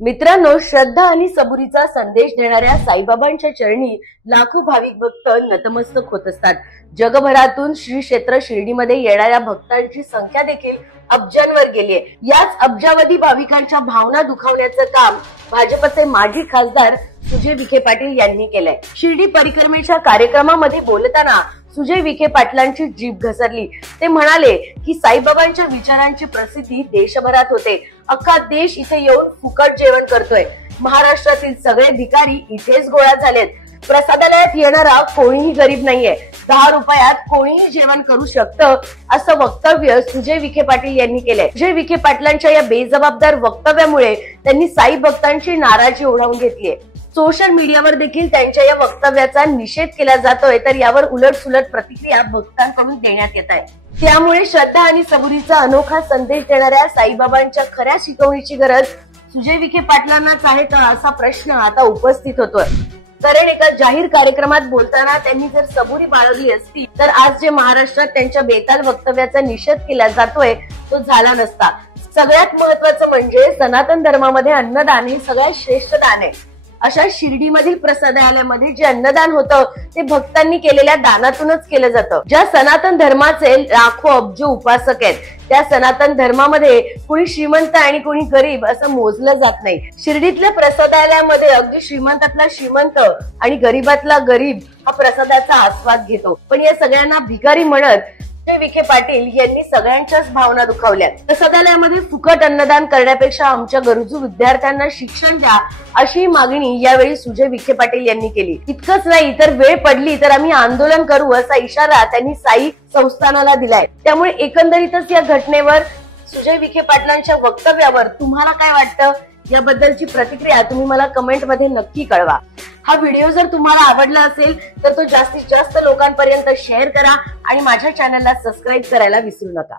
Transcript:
मित्रांनो, श्रद्धा आणि सबुरीचा संदेश देणाऱ्या साईबाबांच्या चरणी लाखो भाविक भक्त नतमस्तक होत असतात। जगभरातून श्री क्षेत्र शिर्डीमध्ये येणाऱ्या भक्तांची संख्या देखील अब्जांवर गेली आहे। याच अब्जावधी भाविकांच्या भावना दुखावण्याचं काम भाजपचे माजी खासदार सुजय विखे पाटील यांनी केलंय। शिर्डी परिक्रमेच्या कार्यक्रमामध्ये बोलताना सुजय विखे पाटलांची जीभ घसरली। ते म्हणाले की साईबाबांच्या विचारांची प्रसिद्धी देशभरात होते। अख्खा देश इथे येऊन फुकट जेवण करतोय। महाराष्ट्रातील सगळे भिकारी इथेच गोळा झालेत। प्रसादालयात येणारा कोणीही गरीब नाहीये। 10 रुपयात कोणीही जेवण करू शकतं, असं वक्तव्य सुजय विखे पाटील यांनी केलंय। सुजय विखे पाटलांच्या या बेजबाबदार वक्तव्यामुळे त्यांनी साई भक्तांची नाराजी ओढावून घेतलीय। सोशल मीडियावर देखील त्यांच्या या वक्तव्याचा निषेध केला जातोय, तर यावर उलटसुलट प्रतिक्रिया भक्तांकडून देण्यात येत आहे। त्यामुळे श्रद्धा आणि सबुरीचा अनोखा संदेश देणाऱ्या साईबाबांच्या खऱ्या शिकवणीची गरज सुजय विखे पाटलांनाच आहे का, असा प्रश्न आता उपस्थित होतोय। कारण एका जाहीर कार्यक्रमात बोलताना त्यांनी जर सबुरी बाळगली असती तर आज जे महाराष्ट्रात त्यांच्या बेताल वक्तव्याचा निषेध केला जातोय तो झाला नसता। सगळ्यात महत्वाचं म्हणजे सनातन धर्मामध्ये अन्नदान हे सगळ्यात श्रेष्ठ दान आहे। अशा शिर्डीमधील प्रसादालयामध्ये जे अन्नदान होतं ते भक्तांनी केलेल्या दानातूनच केलं जातं। ज्या सनातन धर्माचे लाखो अब्ज उपासक आहेत, त्या सनातन धर्मामध्ये कोणी श्रीमंत आणि कोणी गरीब असं मोजलं जात नाही। शिर्डीतल्या प्रसादालयामध्ये अगदी श्रीमंतातला श्रीमंत आणि गरीबातला गरीब हा प्रसादाचा आस्वाद घेतो। पण या सगळ्यांना भिकारी म्हणत सुजय विखे पाटील यांनी सगळ्यांच्याच भावना दुखावल्या। प्रसादालयामध्ये फुकट अन्नदान करण्यापेक्षा आमच्या गरजू विद्यार्थ्यांना शिक्षण द्या, अशी मागणी यावेळी सुजय विखे पाटील यांनी केली। इतकंच नाही तर वेळ पडली तर आम्ही आंदोलन करू, असा इशारा त्यांनी साई संस्थानाला दिलाय। त्यामुळे एकंदरीतच या घटनेवर सुजय विखे पाटलांच्या वक्तव्यावर तुम्हाला काय वाटतं याबद्दलची प्रतिक्रिया तुम्ही मला कमेंट मध्ये नक्की कळवा। हा व्हिडिओ जर तुम्हाला आवडला असेल तर तो जास्तीत जास्त लोकांपर्यंत शेअर करा आणि माझ्या चॅनलला सबस्क्राईब करायला विसरू नका।